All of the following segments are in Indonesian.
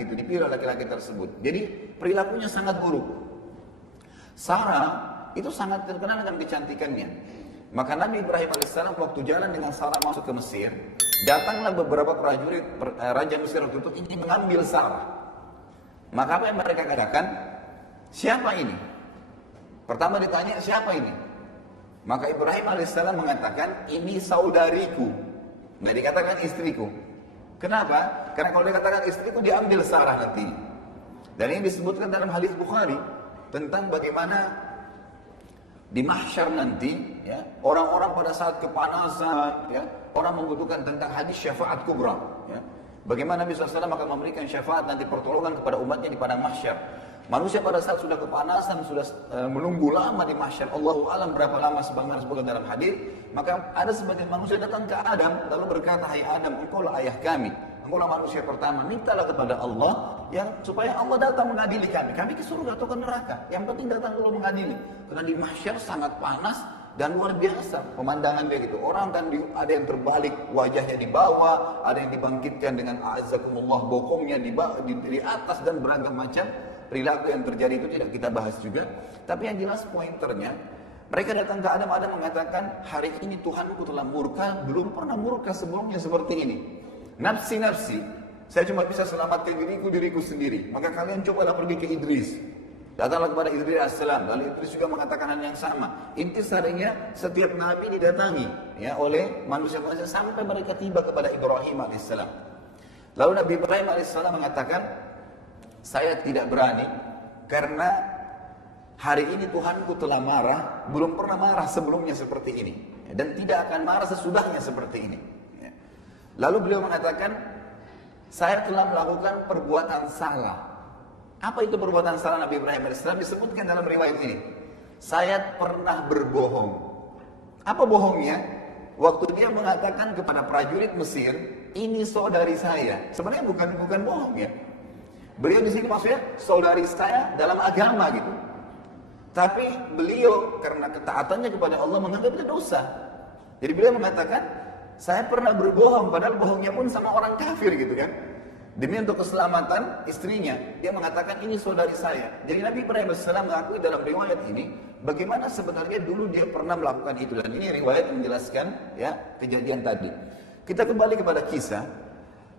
gitu, dipilih laki-laki tersebut. Jadi perilakunya sangat buruk. Sarah itu sangat terkenal dengan kecantikannya. Maka Nabi Ibrahim alaihissalam waktu jalan dengan Sarah masuk ke Mesir, datanglah beberapa prajurit Raja Mesir waktu itu ingin mengambil Sarah. Maka apa yang mereka katakan? Siapa ini? Pertama ditanya, siapa ini? Maka Ibrahim alaihissalam mengatakan, ini saudariku. Nggak dikatakan istriku. Kenapa? Karena kalau dikatakan istriku, diambil Sarah nanti. Dan ini disebutkan dalam hadis Bukhari tentang bagaimana di mahsyar nanti, ya, orang-orang pada saat kepanasan, ya, orang membutuhkan tentang hadis syafaat kubra. Ya. Bagaimana Nabi SAW akan memberikan syafaat nanti pertolongan kepada umatnya di padang mahsyar. Manusia pada saat sudah kepanasan, sudah menunggu lama di mahsyar, Allahu alam berapa lama sebagaimana disebutkan dalam hadis, maka ada sebagian manusia datang ke Adam lalu berkata, hai Adam, engkau lah ayah kami, engkau lah manusia pertama, mintalah kepada Allah yang supaya Allah datang mengadili kami ke surga atau ke neraka, yang penting datang dulu mengadili. Karena di mahsyar sangat panas dan luar biasa pemandangan dia gitu. Orang kan ada yang terbalik wajahnya di bawah, ada yang dibangkitkan dengan a'azzakumullah bokongnya di atas, dan beragam macam perilaku yang terjadi itu tidak kita bahas juga. Tapi yang jelas pointernya, mereka datang ke Adam, Adam mengatakan, hari ini Tuhanku telah murka, belum pernah murka sebelumnya seperti ini. Nafsi, saya cuma bisa selamatkan diriku sendiri. Maka kalian cobalah pergi ke Idris. Datanglah kepada Idris AS, lalu Idris juga mengatakan hal yang sama. Intisarinya setiap nabi didatangi, ya, oleh manusia-manusia sampai mereka tiba kepada Ibrahim AS. Lalu Nabi Ibrahim AS mengatakan, saya tidak berani karena hari ini Tuhanku telah marah, belum pernah marah sebelumnya seperti ini, dan tidak akan marah sesudahnya seperti ini. Lalu beliau mengatakan, saya telah melakukan perbuatan salah. Apa itu perbuatan salah Nabi Ibrahim AS? Disebutkan dalam riwayat ini, saya pernah berbohong. Apa bohongnya? Waktu dia mengatakan kepada prajurit Mesir, ini saudari saya. Sebenarnya bukan bohong ya. Beliau di sini maksudnya saudari saya dalam agama gitu. Tapi beliau karena ketaatannya kepada Allah menganggap itu dosa. Jadi beliau mengatakan, saya pernah berbohong, padahal bohongnya pun sama orang kafir gitu kan. Demi untuk keselamatan istrinya, dia mengatakan ini saudari saya. Jadi Nabi Ibrahim AS mengakui dalam riwayat ini bagaimana sebenarnya dulu dia pernah melakukan itu, dan ini riwayat yang menjelaskan ya kejadian tadi. Kita kembali kepada kisah.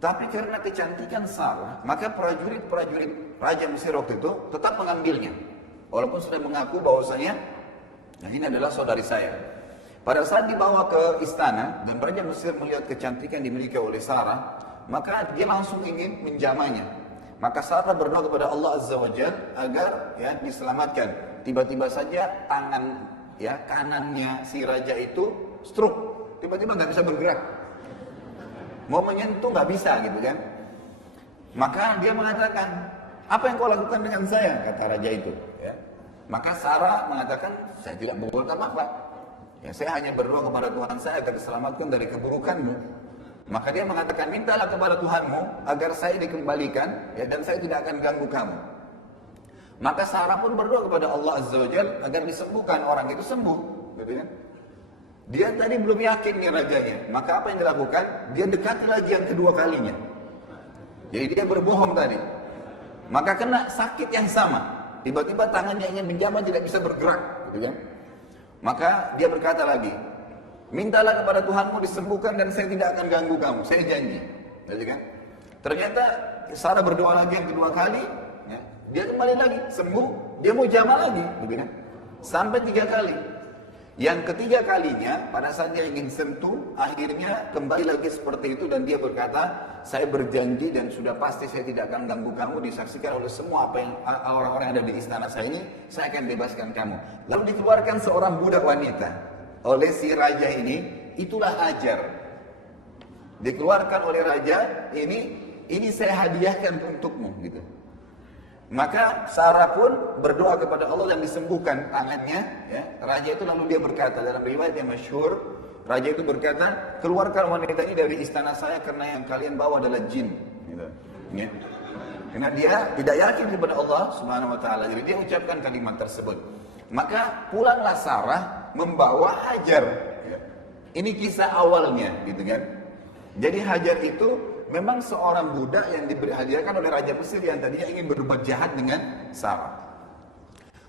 Tapi karena kecantikan Sarah, maka prajurit Raja Mesir waktu itu tetap mengambilnya. Walaupun sudah mengaku bahwasanya, nah ini adalah saudari saya. Pada saat dibawa ke istana dan Raja Mesir melihat kecantikan dimiliki oleh Sarah, maka dia langsung ingin menjamahnya. Maka Sarah berdoa kepada Allah Azza wa Jalla agar ya diselamatkan. Tiba-tiba saja tangan ya kanannya si raja itu stroke, tiba-tiba nggak bisa bergerak. Mau menyentuh nggak bisa gitu kan. Maka dia mengatakan, apa yang kau lakukan dengan saya? Kata raja itu ya. Maka Sarah mengatakan, saya tidak berbuat apa-apa ya, saya hanya berdoa kepada Tuhan saya agar diselamatkan dari keburukanmu. Maka dia mengatakan, mintalah kepada Tuhanmu agar saya dikembalikan ya, dan saya tidak akan ganggu kamu. Maka Sarah pun berdoa kepada Allah Azza wa Jalla agar disembuhkan, orang itu sembuh gitu kan. Dia tadi belum yakin nih rajanya, maka apa yang dilakukan? Dia dekati lagi yang kedua kalinya. Jadi dia berbohong tadi. Maka kena sakit yang sama. Tiba-tiba tangannya ingin menjamah tidak bisa bergerak, gitu kan? Maka dia berkata lagi, mintalah kepada Tuhanmu disembuhkan dan saya tidak akan ganggu kamu, saya janji. Gitu kan? Ternyata Sarah berdoa lagi yang kedua kali, ya, dia kembali lagi sembuh, dia mau jamah lagi, gitu kan? Sampai 3 kali. Yang ketiga kalinya, pada saat dia ingin sentuh, akhirnya kembali lagi seperti itu dan dia berkata, saya berjanji dan sudah pasti saya tidak akan ganggu kamu, disaksikan oleh semua apa yang orang-orang yang ada di istana saya ini, saya akan bebaskan kamu. Lalu dikeluarkan seorang budak wanita oleh si raja ini, itulah Hajar. Dikeluarkan oleh raja ini saya hadiahkan untukmu gitu. Maka Sarah pun berdoa kepada Allah dan disembuhkan tangannya ya. Raja itu lalu dia berkata dalam riwayat yang masyhur, raja itu berkata, keluarkan wanita ini dari istana saya karena yang kalian bawa adalah jin gitu. Ya. Karena dia tidak yakin kepada Allah Subhanahu wa taala. Jadi dia ucapkan kalimat tersebut. Maka pulanglah Sarah membawa Hajar ya. Ini kisah awalnya gitu kan. Jadi Hajar itu memang seorang budak yang dihadiahkan oleh Raja Mesir yang tadinya ingin berbuat jahat dengan Sarah.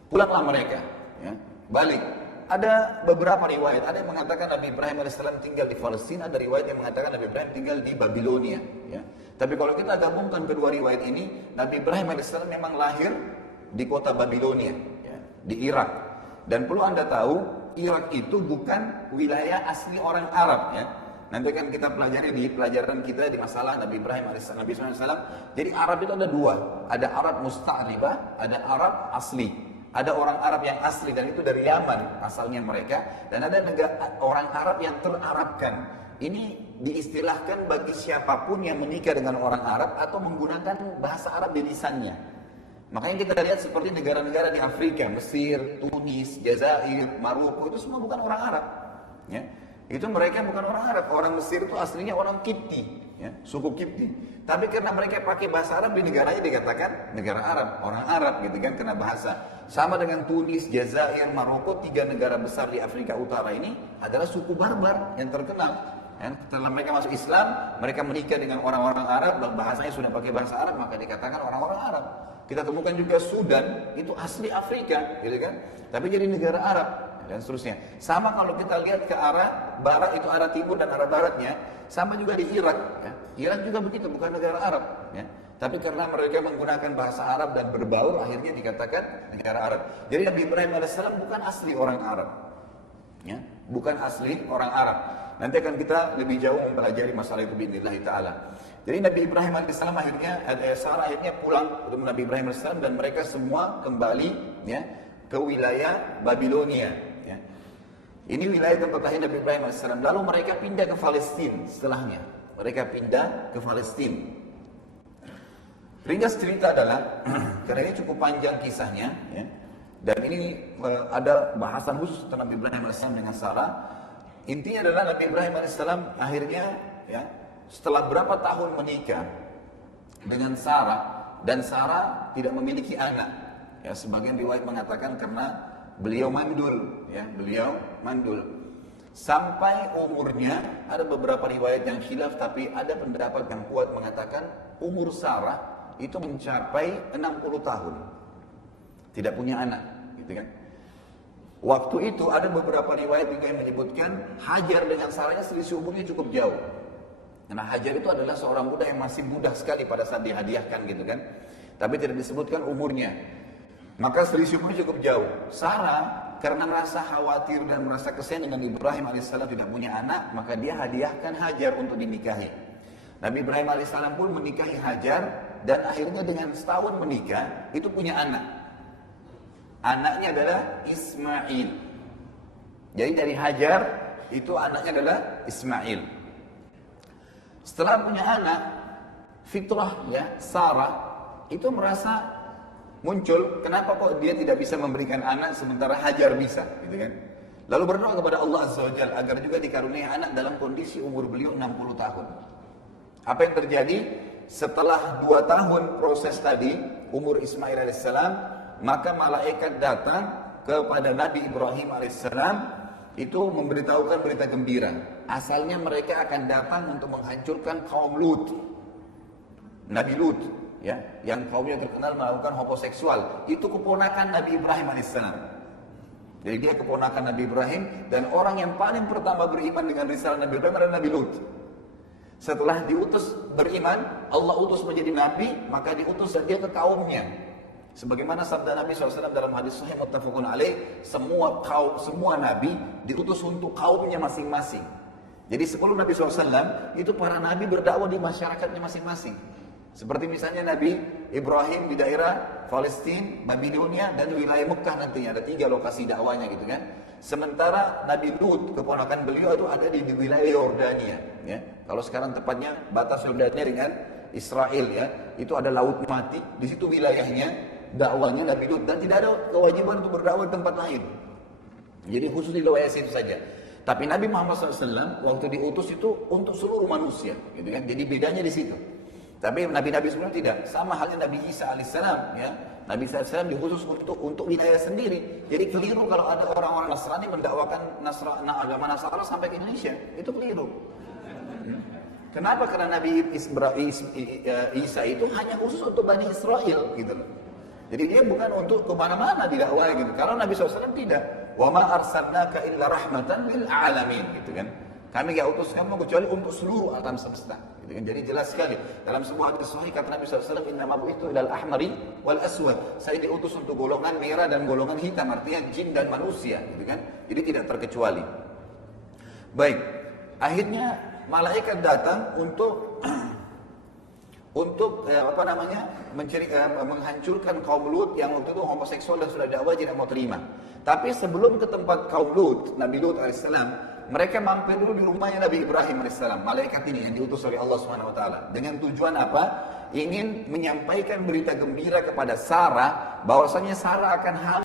Pulanglah mereka, ya, balik. Ada beberapa riwayat, ada yang mengatakan Nabi Ibrahim AS tinggal di Palestina, ada riwayat yang mengatakan Nabi Ibrahim tinggal di Babilonia. Ya. Tapi kalau kita gabungkan kedua riwayat ini, Nabi Ibrahim AS memang lahir di kota Babilonia, ya, di Irak. Dan perlu Anda tahu, Irak itu bukan wilayah asli orang Arab, ya. Nanti kan kita pelajari di pelajaran kita di masalah Nabi Ibrahim AS. Jadi Arab itu ada dua, ada Arab musta'ribah, ada Arab asli. Ada orang Arab yang asli dan itu dari Yaman asalnya mereka, dan ada orang Arab yang terarabkan. Ini diistilahkan bagi siapapun yang menikah dengan orang Arab atau menggunakan bahasa Arab di lisannya. Makanya kita lihat seperti negara-negara di Afrika, Mesir, Tunis, Jazair, Maroko, itu semua bukan orang Arab. Ya. Itu mereka bukan orang Arab. Orang Mesir itu aslinya orang Kipti, ya, suku Kipti. Tapi karena mereka pakai bahasa Arab di negaranya dikatakan negara Arab, orang Arab gitu kan, karena bahasa. Sama dengan Tunis, Jazair, Maroko, 3 negara besar di Afrika Utara ini adalah suku barbar yang terkenal. Ya. Setelah mereka masuk Islam, mereka menikah dengan orang-orang Arab, dan bahasanya sudah pakai bahasa Arab, maka dikatakan orang-orang Arab. Kita temukan juga Sudan, itu asli Afrika, gitu kan? Tapi jadi negara Arab. Dan seterusnya. Sama kalau kita lihat ke arah barat, itu arah timur dan arah baratnya, sama juga di Irak. Ya. Irak juga begitu, bukan negara Arab. Ya. Tapi karena mereka menggunakan bahasa Arab dan berbaur, akhirnya dikatakan negara Arab. Jadi Nabi Ibrahim AS bukan asli orang Arab. Ya. Bukan asli orang Arab. Nanti akan kita lebih jauh mempelajari masalah itu bi'idznillah ta'ala. Jadi Nabi Ibrahim AS akhirnya, Sarah akhirnya pulang untuk Nabi Ibrahim AS dan mereka semua kembali, ya, ke wilayah Babilonia. Ya. Ini wilayah tempat lahir Nabi Ibrahim AS. Lalu mereka pindah ke Palestina setelahnya. Mereka pindah ke Palestina. Ringkas cerita adalah, karena ini cukup panjang kisahnya, ya, dan ini ada bahasan khusus tentang Nabi Ibrahim AS dengan Sarah. Intinya adalah Nabi Ibrahim AS akhirnya, ya, setelah berapa tahun menikah dengan Sarah, dan Sarah tidak memiliki anak. Ya, sebagian riwayat mengatakan karena beliau mandul, ya, beliau mandul. Sampai umurnya, ada beberapa riwayat yang khilaf, tapi ada pendapat yang kuat mengatakan umur Sarah itu mencapai 60 tahun. Tidak punya anak, gitu kan. Waktu itu ada beberapa riwayat juga yang menyebutkan Hajar dengan Sarahnya selisih umurnya cukup jauh. Karena Hajar itu adalah seorang budak yang masih muda sekali pada saat dihadiahkan, gitu kan. Tapi tidak disebutkan umurnya. Maka selisih umurnya cukup jauh. Sarah karena merasa khawatir dan merasa kesian dengan Ibrahim alaihissalam tidak punya anak, maka dia hadiahkan Hajar untuk dinikahi. Nabi Ibrahim alaihissalam pun menikahi Hajar, dan akhirnya dengan setahun menikah itu punya anak. Anaknya adalah Ismail. Jadi dari Hajar itu anaknya adalah Ismail. Setelah punya anak, fitrah, ya, Sarah itu merasa muncul, kenapa kok dia tidak bisa memberikan anak sementara Hajar bisa, gitu kan? Lalu berdoa kepada Allah Azza wa Jalla agar juga dikaruniai anak dalam kondisi umur beliau 60 tahun. Apa yang terjadi? Setelah 2 tahun proses tadi, umur Ismail alaihissalam, maka malaikat datang kepada Nabi Ibrahim alaihissalam, itu memberitahukan berita gembira. Asalnya mereka akan datang untuk menghancurkan kaum Lut, Nabi Lut, ya, yang kaumnya terkenal melakukan homoseksual. Itu keponakan Nabi Ibrahim alaihissalam. Jadi dia keponakan Nabi Ibrahim, dan orang yang paling pertama beriman dengan risalah Nabi Ibrahim adalah Nabi Lut. Setelah diutus beriman, Allah utus menjadi nabi, maka diutus dia ke kaumnya. Sebagaimana sabda Nabi SAW dalam hadis sahih muttafaqun alaih, semua nabi diutus untuk kaumnya masing-masing. Jadi sebelum Nabi SAW, itu para nabi berdakwah di masyarakatnya masing-masing. Seperti misalnya Nabi Ibrahim di daerah Palestina, Babilonia, dan wilayah Mekah nantinya. Ada 3 lokasi dakwanya, gitu kan. Sementara Nabi Lut, keponakan beliau itu ada di wilayah Yordania, ya. Kalau sekarang tepatnya batas Yordania dengan Israel, ya. Itu ada laut mati, di situ wilayahnya, dakwanya Nabi Lut, dan tidak ada kewajiban untuk berdakwah di tempat lain. Jadi khusus di wilayah situ saja. Tapi Nabi Muhammad SAW waktu diutus itu untuk seluruh manusia, gitu kan. Jadi bedanya di situ. Tapi Nabi-Nabi sebelumnya tidak. Sama halnya Nabi Isa alaihissalam, ya. Nabi SAW dikhusus untuk wilayah sendiri. Jadi keliru kalau ada orang-orang Nasrani mendakwakan agama Nasrani sampai ke Indonesia. Itu keliru. Kenapa? Karena Nabi Isa itu hanya khusus untuk Bani Israel gitu loh. Jadi dia bukan untuk kemana-mana didakwai gitu. Kalau Nabi SAW tidak. Wa ma arsalnaka illa rahmatan lil alamin gitu kan. Kami gak utus kamu kecuali untuk seluruh alam semesta. Gitu kan. Jadi jelas sekali dalam sebuah hadis sahih kata Nabi SAW, innama bu'ithu ilal ahmari wal aswad. Saya diutus untuk golongan merah dan golongan hitam, artinya jin dan manusia, gitu kan. Jadi tidak terkecuali. Baik, akhirnya malaikat datang untuk menghancurkan kaum Lut yang waktu itu homoseksual dan sudah dakwah tidak mau terima. Tapi sebelum ke tempat kaum Lut, Nabi Lut alaihissalam, mereka mampir dulu di rumahnya Nabi Ibrahim alaihissalam. Malaikat ini yang diutus oleh Allah Subhanahu wa taala. Dengan tujuan apa? Ingin menyampaikan berita gembira kepada Sarah bahwasanya Sarah akan hamil